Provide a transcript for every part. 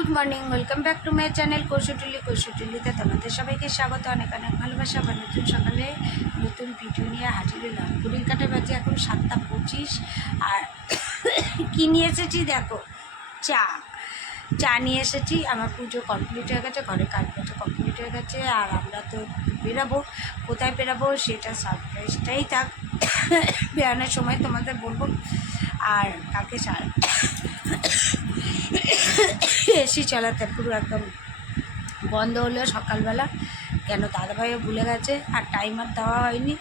Good morning, welcome back to my channel Koushutuli কৌশুটুলিতে তোমাদের সবাইকে স্বাগত, অনেক অনেক ভালোবাসা, আবার নতুন সকালে নতুন ভিডিও নিয়ে হাজির হলাম। ঘুরির কাটে বাজে এখন সাতটা পঁচিশ, আর কী নিয়ে এসেছি দেখো? চা। চা নিয়ে এসেছি, আমার পুজো কমপ্লিট হয়ে গেছে, ঘরে কাজ পুজো কমপ্লিট হয়ে গেছে, আর আমরা তো বেরাবো। কোথায় বেরাবো সেটা সারপ্রাইজটাই থাক। বেরানোর সময় তোমাদের বলব, আর কালকে সার এসি চালাতে পুরো একদম বন্ধ হলো সকালবেলা। কেন দাদাভাইও ভুলে গেছে, আর টাইমার দেওয়া হয়নি।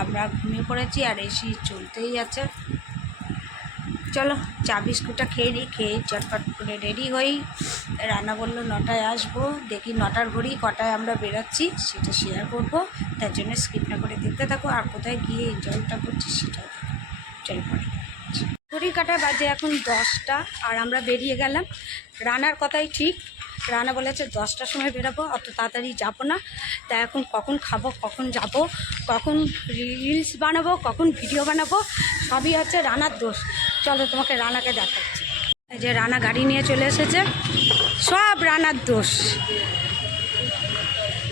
আমরা ঘুমিয়ে পড়েছি আর এসি চলতেই আছে চলো, চা বিস্কুটটা খেয়ে নিই, খেয়ে চটপট করে রেডি হই। রান্না বলল, নটায় আসব। দেখি নটার ঘড়ি কটায় আমরা বেরোচ্ছি। সেটা শেয়ার করব। তার জন্য স্কিপ না করে দেখতে থাকো। আর কোথায় গিয়ে এনজয়টা করছি সেটাও চলো পরে। ঘড়ি কাটা বাজে এখন দশটা আর আমরা বেরিয়ে গেলাম। রানার কথাই ঠিক। রানা বলেছে, দশটার সময় বেরোবো, অত তাড়াতাড়ি যাব না। তা এখন কখন খাব, কখন যাব, কখন রিলস বানাবো, কখন ভিডিও বানাবো, সবই হচ্ছে রানার দোষ। চলো তোমাকে রানাকে দেখাচ্ছি। যে রানা গাড়ি নিয়ে চলে এসেছে, সব রানার দোষ।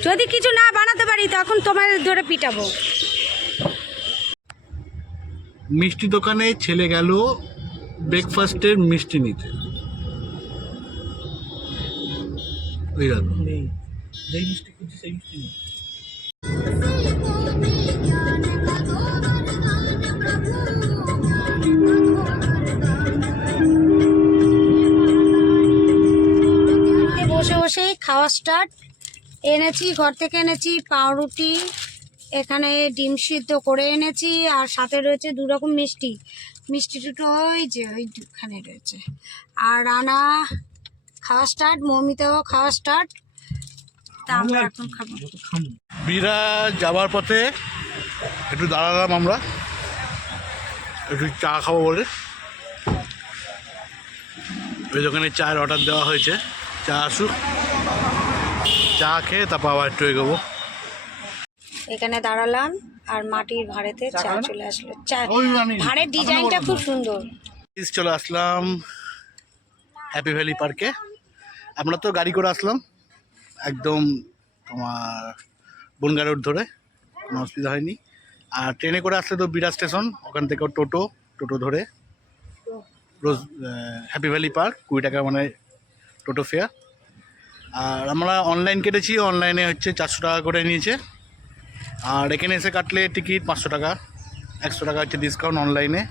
যদি কিছু না বানাতে পারি, তখন তোমার ধরে পিটাবো। মিষ্টি দোকানে ছেলে গেল ব্রেকফাস্টের মিষ্টি নিতে। ওই দেখো যেই মিষ্টি খুঁজছি সেই মিষ্টি বসে বসেই খাওয়া স্টার্ট এনেছি ঘর থেকে এনেছি পাউরুটি এখানে ডিম সিদ্ধ করে এনেছি আর সাথে রয়েছে দু রকম মিষ্টি। মিষ্টি দুটো ওই যে ওই দুখানে রয়েছে। আর রানা খাওয়া স্টার্ট মমিতাও খাওয়া স্টার্ট তা আমরা এখন খাব। বিরা যাবার পথে একটু দাঁড়ালাম আমরা। একটু চা খাব বলে। ওই দোকানে চায়ের অর্ডার দেওয়া হয়েছে। চা আসুক। চা খেয়ে তারপর আবার একটু এগোবো। এখানে দাঁড়ালাম আর মাটির ভাড়েতে চা চলে আসলো। চা ভাড়ের ডিজাইনটা খুব সুন্দর। চলে আসলাম হ্যাপি ভ্যালি পার্কে আমরা তো গাড়ি করে আসলাম একদম তোমার বনগা রোড ধরে কোনো অসুবিধা হয়নি। আর ট্রেনে করে আসলে তো বিরাট স্টেশন ওখান থেকে টোটো টোটো ধরে। রোজ হ্যাপি ভ্যালি পার্ক কুড়ি টাকা মানে টোটো ফেয়ার আর আমরা অনলাইন কেটেছি অনলাইনে হচ্ছে চারশো টাকা করে নিয়েছে। আর এখানে এসে কাটলে টিকিট পাঁচশো টাকা, একশো টাকা হচ্ছে ডিসকাউন্ট অনলাইনে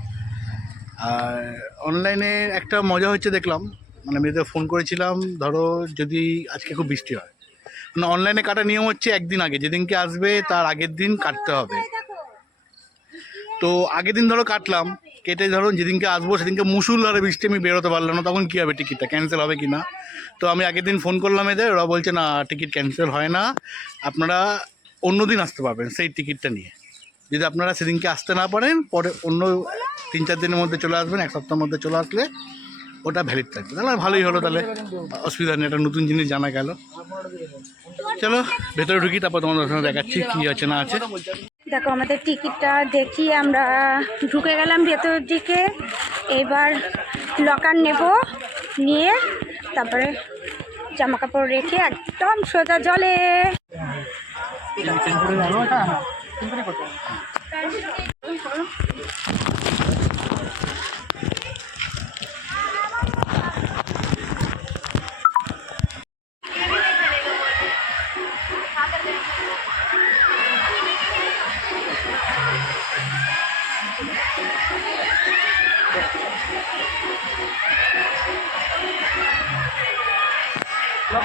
আর অনলাইনে একটা মজা হচ্ছে দেখলাম মানে আমি ফোন করেছিলাম, ধরো যদি আজকে খুব বৃষ্টি হয়। মানে অনলাইনে কাটার নিয়ম হচ্ছে একদিন আগে, যেদিনকে আসবে তার আগের দিন কাটতে হবে। তো আগের দিন ধরো কাটলাম, কেটে ধরো যেদিনকে আসব সেদিনকে মুসুল আর বৃষ্টি আমি বেরোতে পারলাম না, তখন কী হবে টিকিটটা ক্যান্সেল হবে কি না তো আমি আগের দিন ফোন করলাম এদের, ওরা বলছে, না টিকিট ক্যান্সেল হয় না। আপনারা অন্য দিন আসতে পারবেন সেই টিকিটটা নিয়ে। যদি আপনারা সেদিনকে আসতে না পারেন, পরে অন্য তিন চার দিনের মধ্যে চলে আসবেন, এক সপ্তাহের মধ্যে চলে আসলে ওটা ভ্যালিড থাকবে। তাহলে ভালোই হলো তাহলে। অসুবিধা নেই, একটা নতুন জিনিস জানা গেল। চলো, ভেতরে ঢুকি, তারপর তোমাদের সঙ্গে দেখাচ্ছি কী আছে না আছে। দেখো, আমাদের টিকিটটা দেখি, আমরা ঢুকে গেলাম ভেতরের দিকে। এবার লকার নেব, নিয়ে তারপরে জামা কাপড় রেখে একদম সোজা জলে। Lo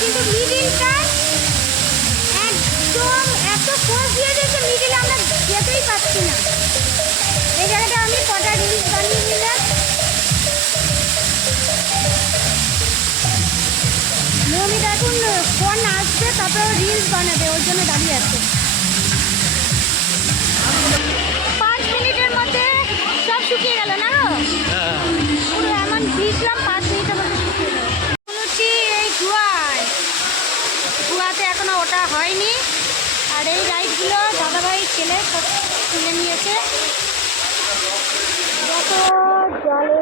কিন্তু মিডিলটা একদম এত ফোর্স দিয়ে দিয়েছে মিডিলে আমরা যেতেই পারছি না। এই জায়গাটা আমি কটা রিলস বানিয়ে নিলাম। মমিত এখন ফোন আসবে তারপরে রিলস বানাবে, ওর জন্য দাঁড়িয়ে আছে। ধোঁয়াতে এখনও ওটা হয়নি। আর এই রাইডগুলো দাদাভাই ছেলে তুলে নিয়েছে। জলে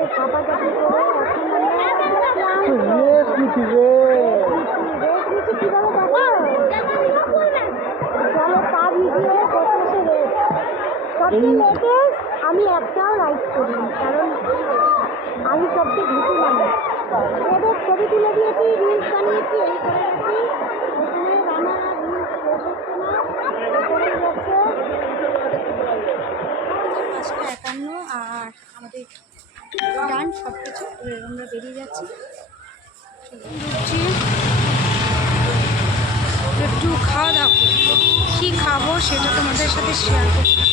করে আমি একটাও রাইড করিনি কারণ আমি সবচেয়ে ভীতু মানুষ ছবি তুলে দিয়েছি রিলস বানিয়েছি, এই করে এখানে রানা একান্ন, আর আমাদের গান সব কিছু আমরা বেরিয়ে যাচ্ছি। একটু খাওয়া দাওয়া কী খাব সেটা তোমাদের সাথে শেয়ার করব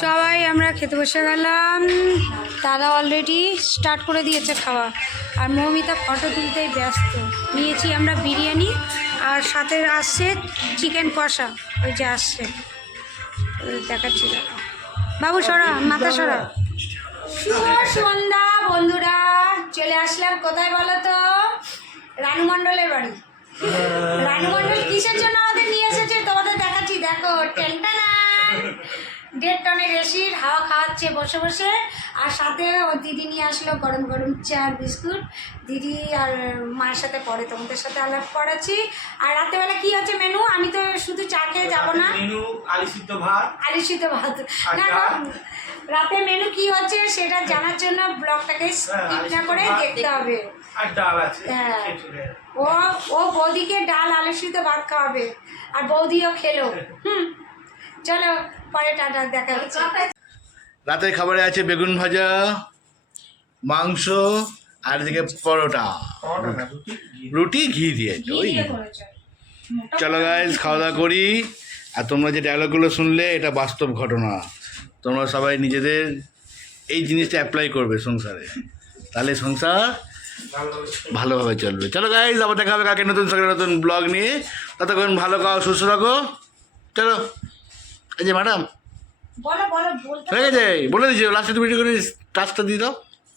সবাই আমরা খেতে বসে গেলাম। দাদা অলরেডি স্টার্ট করে দিয়েছে খাওয়া। আর মৌমিতা ফটো তুলতেই ব্যস্ত। নিয়েছি আমরা বিরিয়ানি আর সাথে আসছে চিকেন কষা। ওই যে আসছে। দেখাচ্ছি দাঁড়াও। বাবু, সরা, মাথা সরা। শুভ সন্ধ্যা, বন্ধুরা। চলে আসলাম কোথায় বলো তো? রানু মণ্ডলের বাড়ি। রানু মণ্ডল কিসের জন্য আমাদের নিয়ে এসেছে? তোমাদের দেখাচ্ছি। দেখো টেনটানা দেড় টনের এসির হাওয়া খাওয়াচ্ছে বসে বসে। আর সাথে ও দিদি নিয়ে আসলো গরম গরম চা আর বিস্কুট। দিদি আর মায়ের সাথে পরে তোমাদের সাথে আলাপ করাচ্ছি। আর রাতেবেলা কি হচ্ছে মেনু? আমি তো শুধু চা খেয়ে যাব না। মেনু আলু ভাত। ভাত। না রাতে মেনু কি হচ্ছে সেটা জানার জন্য ব্লগটাকে স্কিপ না করে দেখতে হবে। আর ডাল আছে হ্যাঁ। ও ও বৌদিকে ডাল আলুসিত ভাত খাওয়াবে। আর বৌদিও খেলো। হুম। চলো পরে টাটা দেখা হচ্ছে। রাতের খাবারে আছে বেগুন ভাজা মাংস আর এদিকে পরোটা। রুটি, ঘি। দিয়ে ওই। চলো গাইজ খাওয়া দাওয়া করি। আর তোমরা যে ডায়লগগুলো শুনলে এটা বাস্তব ঘটনা। তোমরা সবাই নিজেদের এই জিনিসটা অ্যাপ্লাই করবে সংসারে। তাহলে সংসার ভালোভাবে চলবে। চলো গাইজ আবার দেখা হবে কাকে নতুন সকালে নতুন ব্লগ নিয়ে। ততক্ষণ ভালো খাও সুস্থ থাকো। চলো। এই যে ম্যাডাম। বলো বলো বলতে হয়ে গেছে? বলে দিচ্ছি লাস্টে তুমি করে কাজটা দিয়ে দাও।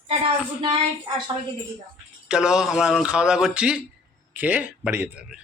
টাটা গুড নাইট আর সবাইকে দেখে দাও চলো আমরা এখন খাওয়া দাওয়া করছি খেয়ে বাড়ি যেতে হবে।